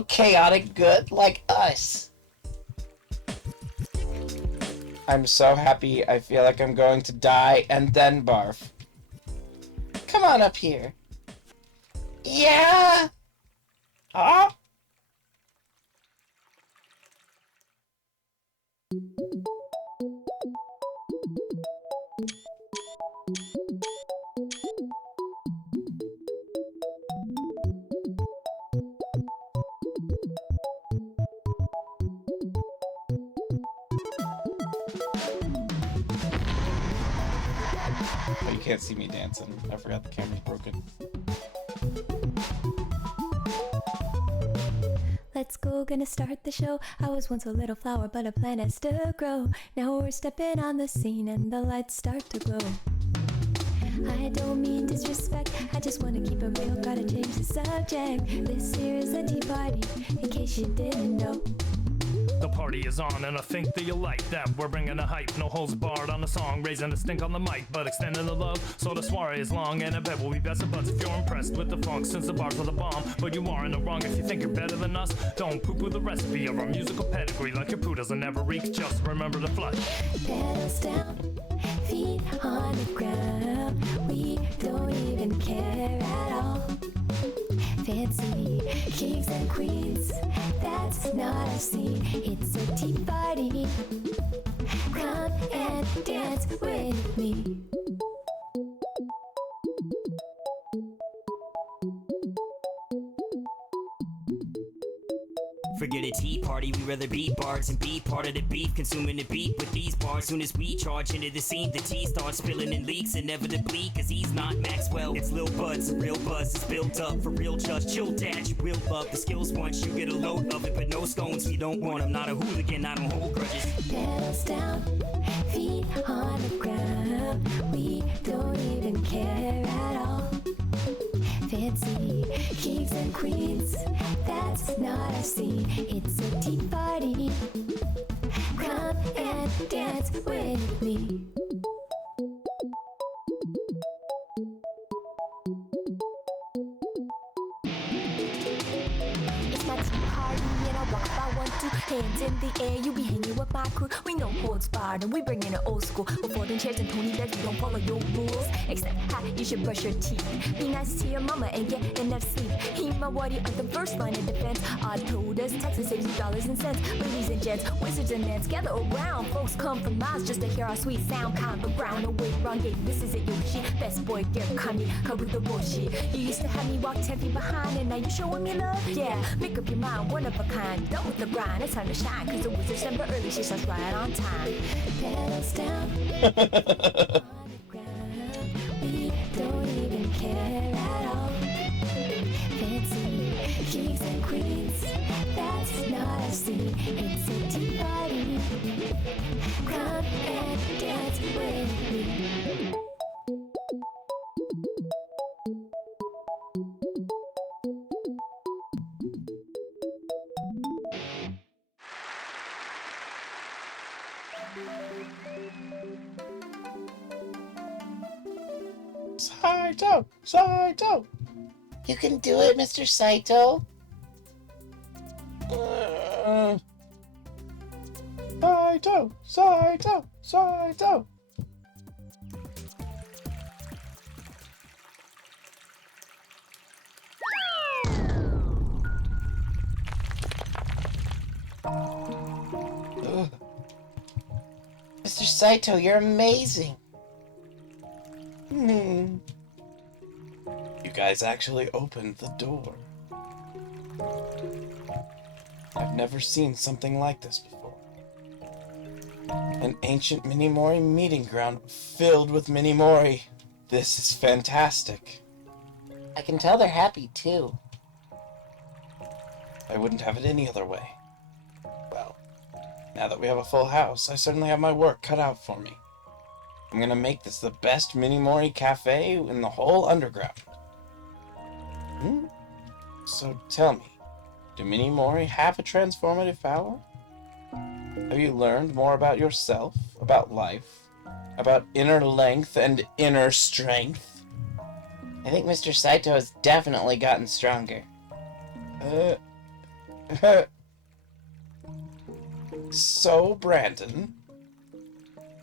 so chaotic good like us. I'm so happy I feel like I'm going to die and then barf. Come on up here. Yeah? Huh? Oh, you can't see me dancing. I forgot the camera's broken. Let's go, gonna start the show. I was once a little flower, but a plant has to grow. Now we're stepping on the scene and the lights start to glow. I don't mean disrespect, I just wanna keep it real, gotta change the subject. This here is a tea party, in case you didn't know. The party is on and I think that you'll like that. We're bringing a hype, no holds barred on the song, raising the stink on the mic, but extending the love. So the soiree is long and I bet we'll be best of buds if you're impressed with the funk, since the bars are the bomb. But you are in the wrong if you think you're better than us. Don't poo-poo the recipe of our musical pedigree, like your poo doesn't ever reek, just remember to flush. Pedals down, feet on the ground. We don't even care at all. Fancy kings and queens, that's not our scene. It's a tea party. Come and dance with me. Forget a tea party, we rather be bards and be part of the beef, consuming the beat with these bars. Soon as we charge into the scene, the tea starts spilling and leaks inevitably, cause he's not Maxwell. It's Lil Buds, a real buzz is built up for real judge. Chill dad, you will love the skills once you get a load of it, but no stones, we don't want them. Not a hooligan, I don't hold grudges. Pedals down, feet on the ground. We don't even care at all. Fancy kings and queens, that's not our scene. It's a tea party. Come and dance with me. It's my tea party and I walk by 1, 2 hands in the air. You be hanging with my crew. We know holds barred and we bring in an old school. With folding chairs and Tony beds, we don't follow your rules. Except how you should brush your teeth. Be nice to your mama and get enough sleep. Himawari are the first line of defense. Odd told us Texas saves you dollars and cents. Ladies and gents, wizards and men, gather around. Folks come from miles just to hear our sweet sound. Kind of ground. No wait, wrong gate. This isn't Yoshi. Best boy, get Kami, Karuta Boshi. You used to have me walk 10 feet behind, and now you showing me love. Yeah, make up your mind, one of a kind. Done with the grind, it's time to shine. Cause the wizard's never early, she starts right on time. Pedals down. On the ground. We don't even care at all. Fancy kings and queens, that's not our scene. It's a tea party. Come and dance with me. Saitou! Saitou! You can do it, Mr. Saitou. Saitou! Saitou! Saitou! Mr. Saitou, you're amazing. You guys actually opened the door. I've never seen something like this before. An ancient Minimori meeting ground filled with Minimori. This is fantastic. I can tell they're happy too. I wouldn't have it any other way. Well, now that we have a full house, I certainly have my work cut out for me. I'm gonna make this the best Minimori cafe in the whole underground. So tell me, do Minimori have a transformative power? Have you learned more about yourself, about life, about inner length and inner strength? I think Mr. Saitou has definitely gotten stronger. So, Brandon,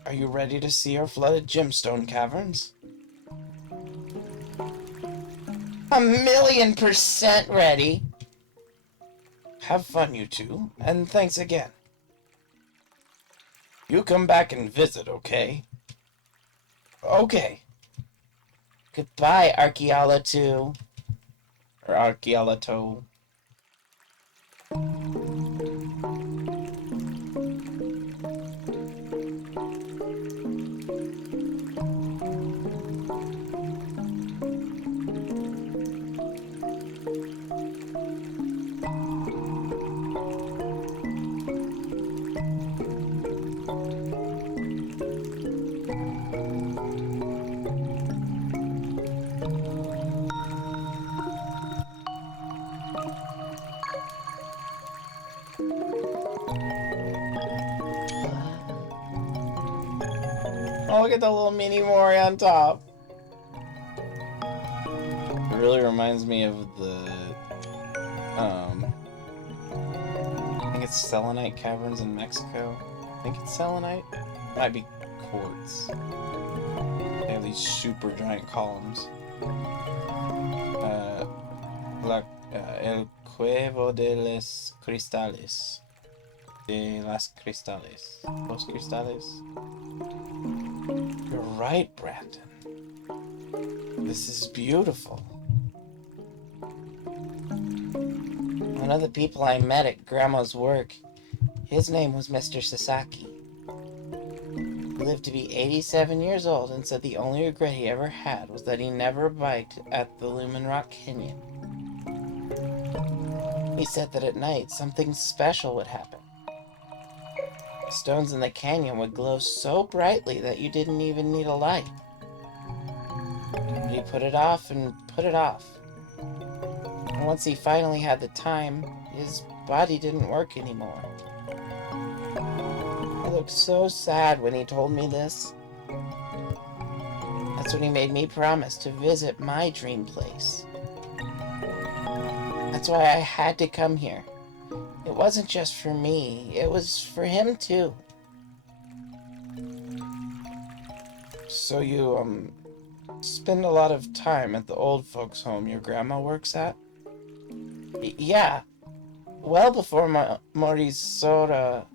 are you ready to see our flooded gemstone caverns? 1,000,000% ready. Have fun, you two, and thanks again. You come back and visit, okay? Okay. Goodbye, Archaeolato. Or Archaeolato. Oh, look at the little mini Mori on top. It really reminds me of the, I think it's Selenite Caverns in Mexico. I think it's Selenite. Might be quartz. They have these super giant columns. El Cuevo de los Cristales. De las Cristales. Los Cristales. You're right, Brandon. This is beautiful. One of the people I met at Grandma's work, his name was Mr. Sasaki. He lived to be 87 years old and said the only regret he ever had was that he never biked at the Lumen Rock Canyon. He said that at night something special would happen. Stones in the canyon would glow so brightly that you didn't even need a light. But he put it off and put it off. And once he finally had the time, his body didn't work anymore. I looked so sad when he told me this. That's when he made me promise to visit my dream place. That's why I had to come here. It wasn't just for me, it was for him too. So you, spend a lot of time at the old folks' home your grandma works at? Yeah. Well before Morisora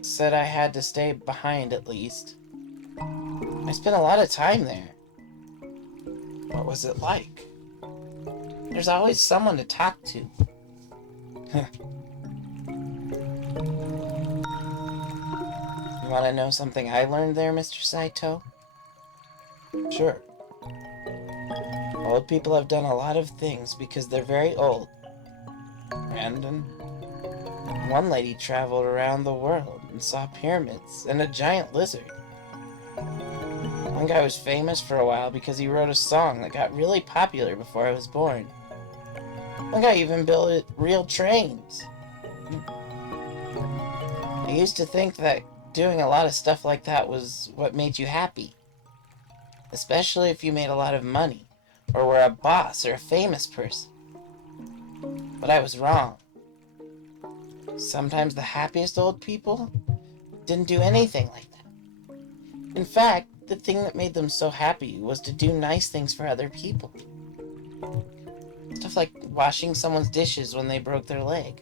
said I had to stay behind at least. I spent a lot of time there. What was it like? There's always someone to talk to. You want to know something I learned there, Mr. Saitou? Sure. Old people have done a lot of things because they're very old. Brandon. One lady traveled around the world and saw pyramids and a giant lizard. One guy was famous for a while because he wrote a song that got really popular before I was born. One guy even built real trains. I used to think that doing a lot of stuff like that was what made you happy. Especially if you made a lot of money, or were a boss or a famous person. But I was wrong. Sometimes the happiest old people didn't do anything like that. In fact, the thing that made them so happy was to do nice things for other people. Stuff like washing someone's dishes when they broke their leg,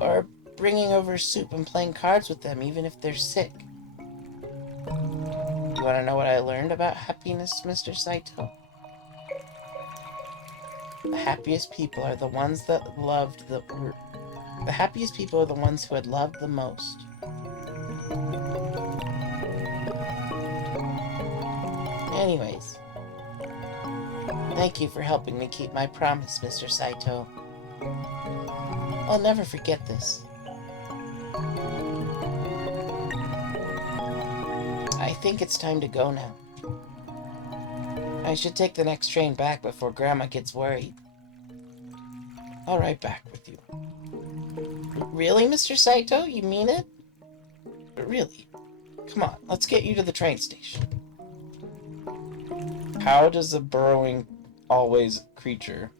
or bringing over soup and playing cards with them even if they're sick. You want to know what I learned about happiness, Mr. Saitou? The happiest people are the ones that the happiest people are the ones who had loved the most. Anyways, thank you for helping me keep my promise, Mr. Saitou. I'll never forget this. I think it's time to go now. I should take the next train back before Grandma gets worried. I'll ride back with you. Really, Mr. Saitou? You mean it? Really? Come on, let's get you to the train station. How does a burrowing always creature...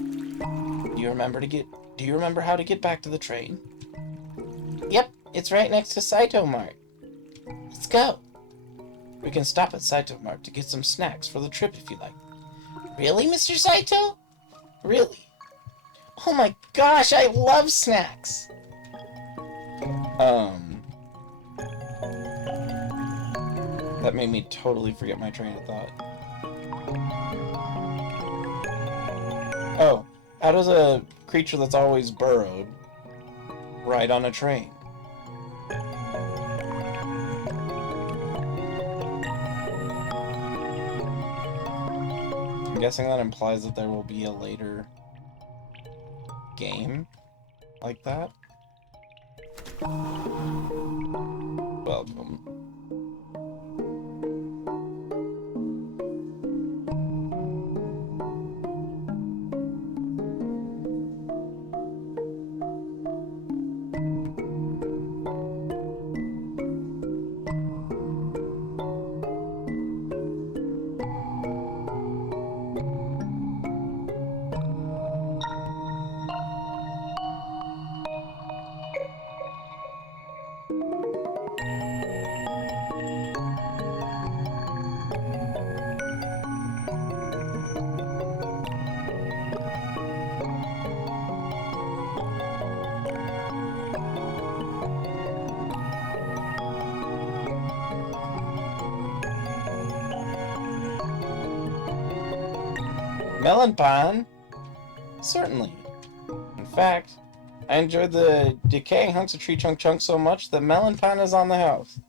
Do you remember to get Do you remember how to get back to the train? Yep, it's right next to Saitou Mart. Let's go. We can stop at Saitou Mart to get some snacks for the trip if you like. Really, Mr. Saitou? Really? Oh my gosh, I love snacks! That made me totally forget my train of thought. Oh, how does a creature that's always burrowed ride on a train? I'm guessing that implies that there will be a later game like that. Welcome. Melon Pond? Certainly. In fact, I enjoyed the decaying hunks of tree chunk so much that Melon Pond is on the house.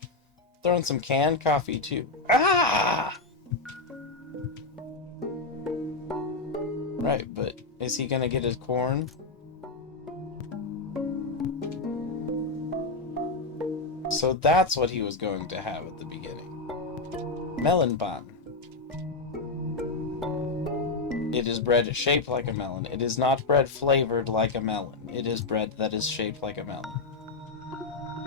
Throw in some canned coffee, too. Ah! Right, but is he gonna get his corn? So that's what he was going to have at the beginning. Melon Pond. It is bread shaped like a melon. It is not bread flavored like a melon. It is bread that is shaped like a melon.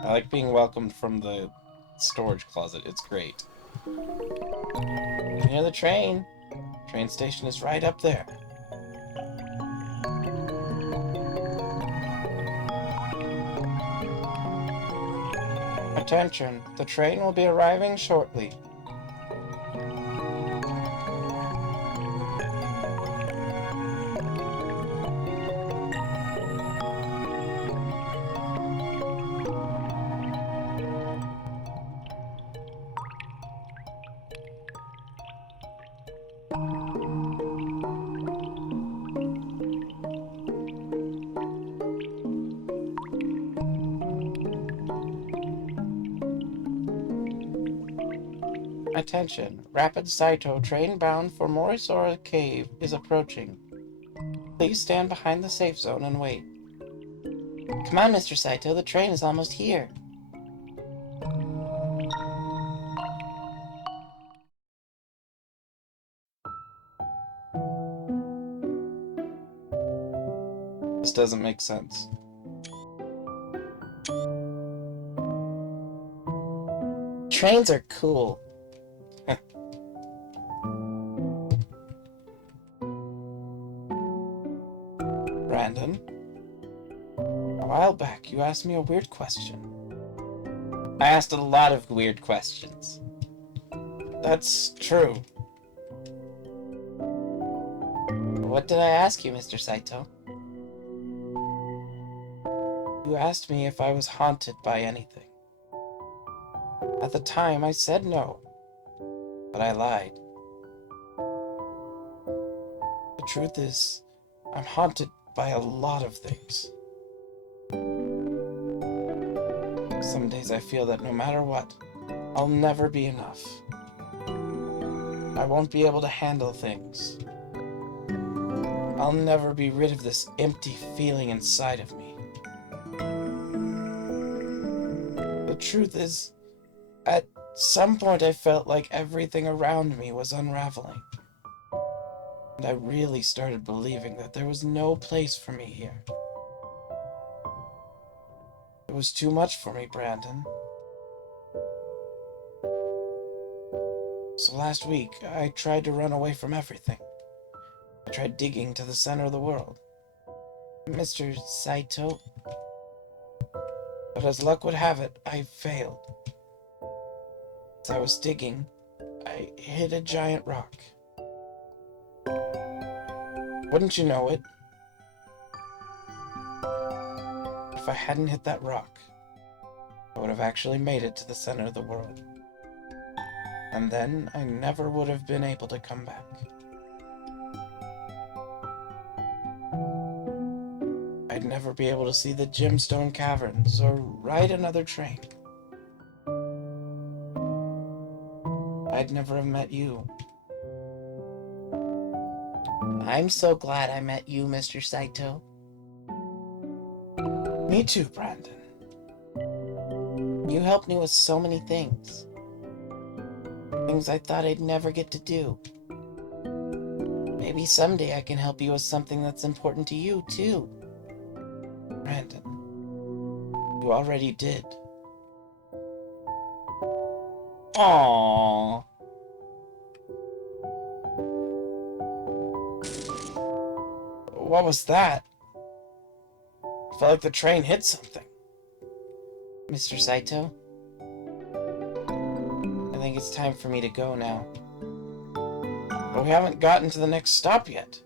I like being welcomed from the storage closet. It's great. Near the train. Train station is right up there. Attention, the train will be arriving shortly. Attention, Rapid Saitou train bound for Morisora Cave is approaching. Please stand behind the safe zone and wait. Come on, Mr. Saitou, the train is almost here. This doesn't make sense. Trains are cool. Brandon, a while back you asked me a weird question. I asked a lot of weird questions. That's true. What did I ask you, Mr. Saitou? You asked me if I was haunted by anything. At the time, I said no, but I lied. The truth is, I'm haunted by a lot of things. Some days I feel that no matter what, I'll never be enough. I won't be able to handle things. I'll never be rid of this empty feeling inside of me. The truth is, at some point I felt like everything around me was unraveling. And I really started believing that there was no place for me here. It was too much for me, Brandon. So last week, I tried to run away from everything. I tried digging to the center of the world. Mr. Saitou. But as luck would have it, I failed. As I was digging, I hit a giant rock. Wouldn't you know it? If I hadn't hit that rock, I would have actually made it to the center of the world. And then I never would have been able to come back. I'd never be able to see the gemstone caverns or ride another train. I'd never have met you. I'm so glad I met you, Mr. Saitou. Me too, Brandon. You helped me with so many things. Things I thought I'd never get to do. Maybe someday I can help you with something that's important to you, too. Brandon, you already did. Aww. What was that? I felt like the train hit something. Mr. Saitou? I think it's time for me to go now. But we haven't gotten to the next stop yet.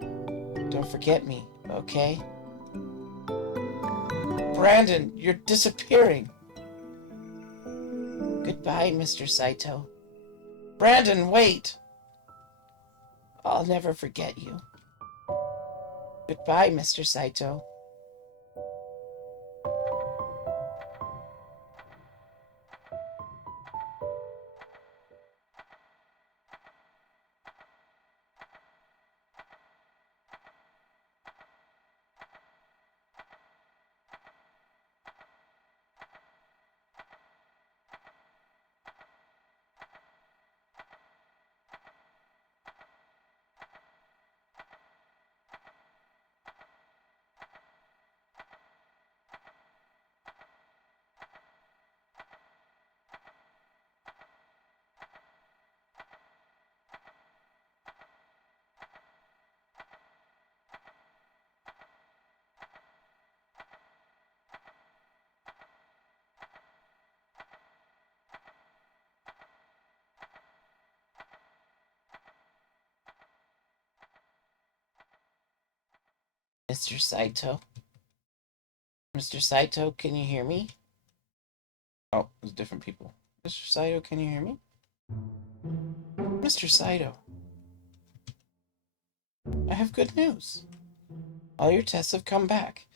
Don't forget me, okay? Brandon, you're disappearing. Goodbye, Mr. Saitou. Brandon, wait! I'll never forget you. Goodbye, Mr. Saitou. Mr. Saitou? Mr. Saitou, can you hear me? Oh, it's different people. Mr. Saitou, can you hear me? Mr. Saitou, I have good news. All your tests have come back,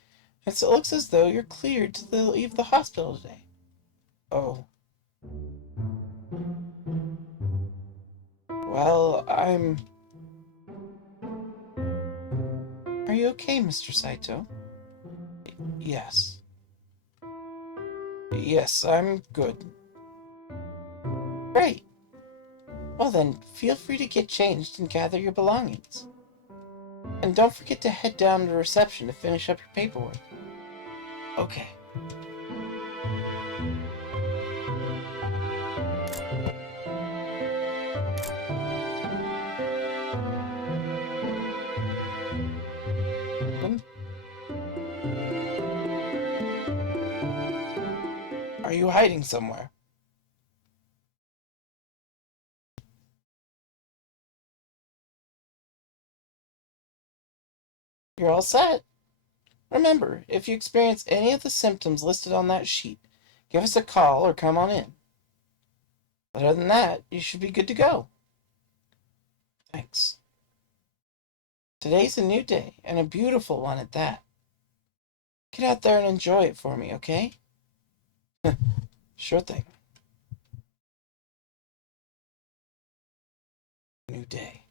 and so it looks as though you're cleared to leave the hospital today. Oh. Well, Are you okay, Mr. Saitou? Yes. Yes, I'm good. Great. Well then, feel free to get changed and gather your belongings. And don't forget to head down to reception to finish up your paperwork. Okay. Are you hiding somewhere? You're all set. Remember, if you experience any of the symptoms listed on that sheet, give us a call or come on in. Other than that, you should be good to go. Thanks. Today's a new day, and a beautiful one at that. Get out there and enjoy it for me, okay? Sure thing. New day.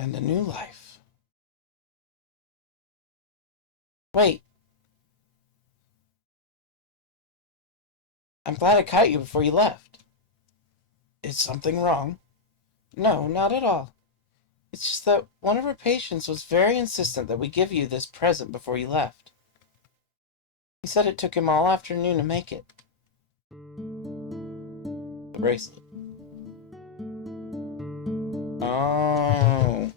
And a new life. Wait. I'm glad I caught you before you left. Is something wrong? No, not at all. It's just that one of our patients was very insistent that we give you this present before you left. He said it took him all afternoon to make it. The bracelet. Oh.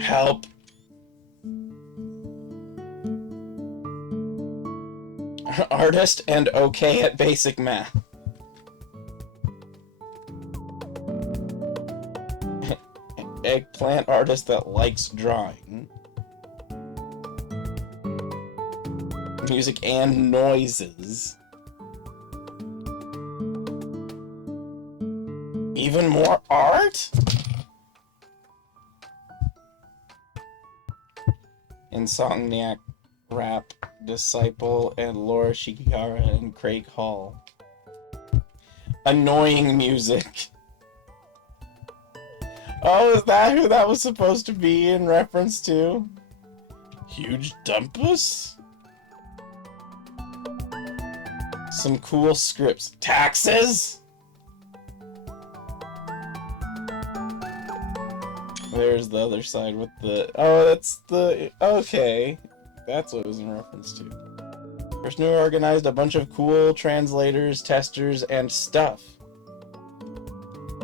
Help. Artist and okay at basic math. Eggplant artist that likes drawing. Music and noises. Even more art? Insomniac Rap, Disciple, and Laura Shikihara and Craig Hall. Annoying music. Oh, is that who that was supposed to be in reference to? Huge Dumpus? Some cool scripts. Taxes? There's the other side with the... Oh, that's the... Okay. That's what it was in reference to. Person who organized a bunch of cool translators, testers, and stuff.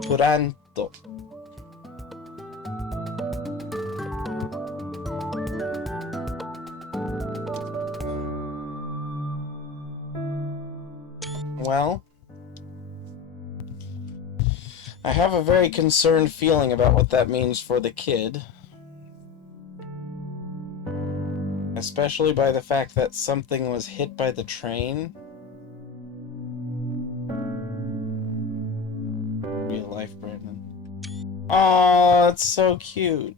Curanto. Well, I have a very concerned feeling about what that means for the kid. Especially by the fact that something was hit by the train. Real life, Brandon. Aw, it's so cute.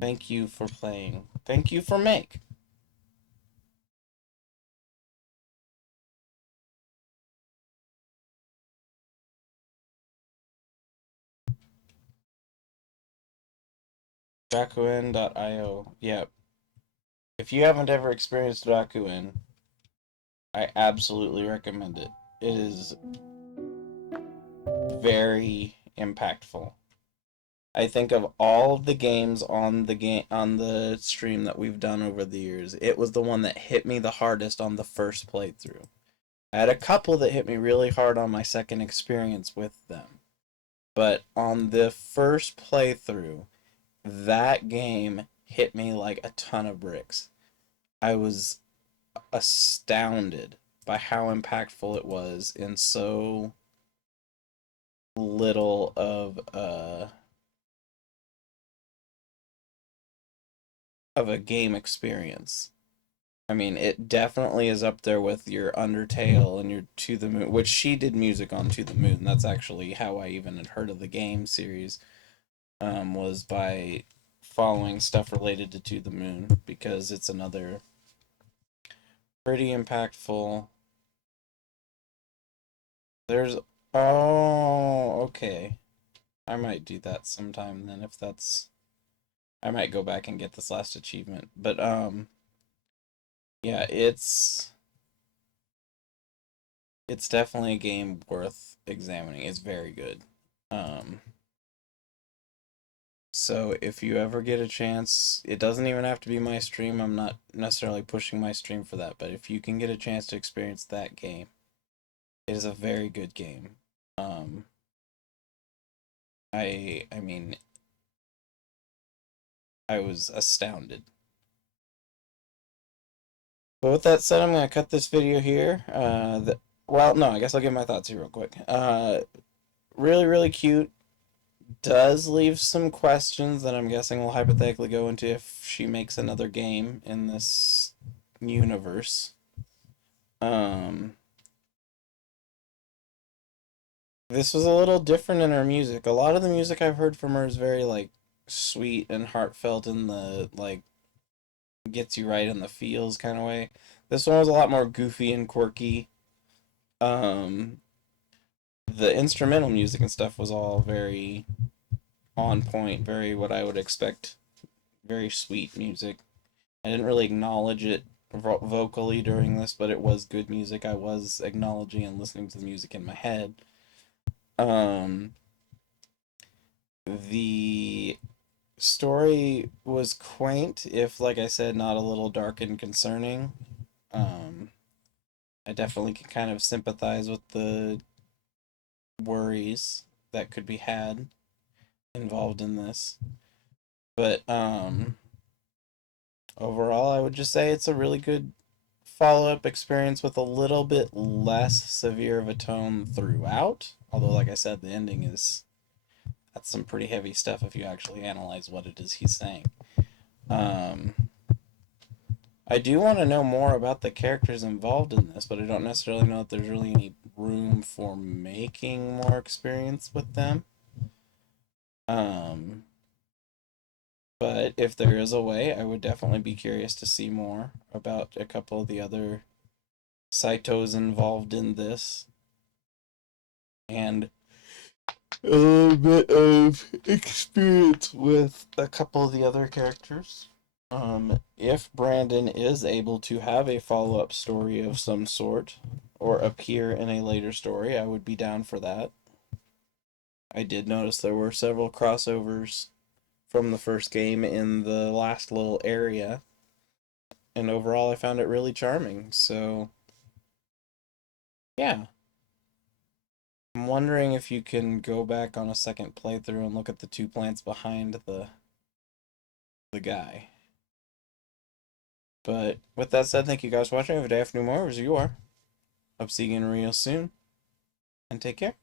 Thank you for playing. Thank you for make. Rakuen.io. Yep. If you haven't ever experienced Rakuen, I absolutely recommend it. It is very impactful. I think of all of the games on the stream that we've done over the years, it was the one that hit me the hardest on the first playthrough. I had a couple that hit me really hard on my second experience with them. But on the first playthrough, that game hit me like a ton of bricks. I was astounded by how impactful it was in so little of a game experience. I mean, it definitely is up there with your Undertale and your To the Moon, which she did music on To the Moon. That's actually how I even had heard of the game series, was by following stuff related to the Moon, because it's another pretty impactful. There's... Oh, okay. I might do that sometime then, if that's... I might go back and get this last achievement. But, yeah, it's definitely a game worth examining. It's very good. So if you ever get a chance, it doesn't even have to be my stream. I'm not necessarily pushing my stream for that, but if you can get a chance to experience that game, it is a very good game. I mean, I was astounded. But with that said, I'm gonna cut this video here. Well, no, I guess I'll give my thoughts here real quick. Really, really cute. Does leave some questions that I'm guessing will hypothetically go into if she makes another game in this universe. This was a little different in her music. A lot of the music I've heard from her is very, like, sweet and heartfelt in the, like, gets you right in the feels kind of way. This one was a lot more goofy and quirky. The instrumental music and stuff was all very on point, very what I would expect, very sweet music. I didn't really acknowledge it vocally during this, but it was good music. I was acknowledging and listening to the music in my head. The story was quaint, if, like I said, not a little dark and concerning. I definitely can kind of sympathize with the worries that could be had involved in this. But overall, I would just say it's a really good follow-up experience with a little bit less severe of a tone throughout. Although, like I said, the ending is that's some pretty heavy stuff if you actually analyze what it is he's saying. Um, I do want to know more about the characters involved in this, but I don't necessarily know if there's really any room for making more experience with them. Um, but if there is a way, I would definitely be curious to see more about a couple of the other Saitos involved in this. And a little bit of experience with a couple of the other characters. If Brandon is able to have a follow-up story of some sort, or appear in a later story, I would be down for that. I did notice there were several crossovers from the first game in the last little area, and overall I found it really charming, so yeah. I'm wondering if you can go back on a second playthrough and look at the two plants behind the guy. But with that said, thank you guys for watching. Have a day afternoon more, as you are. Hope to see you again real soon. And take care.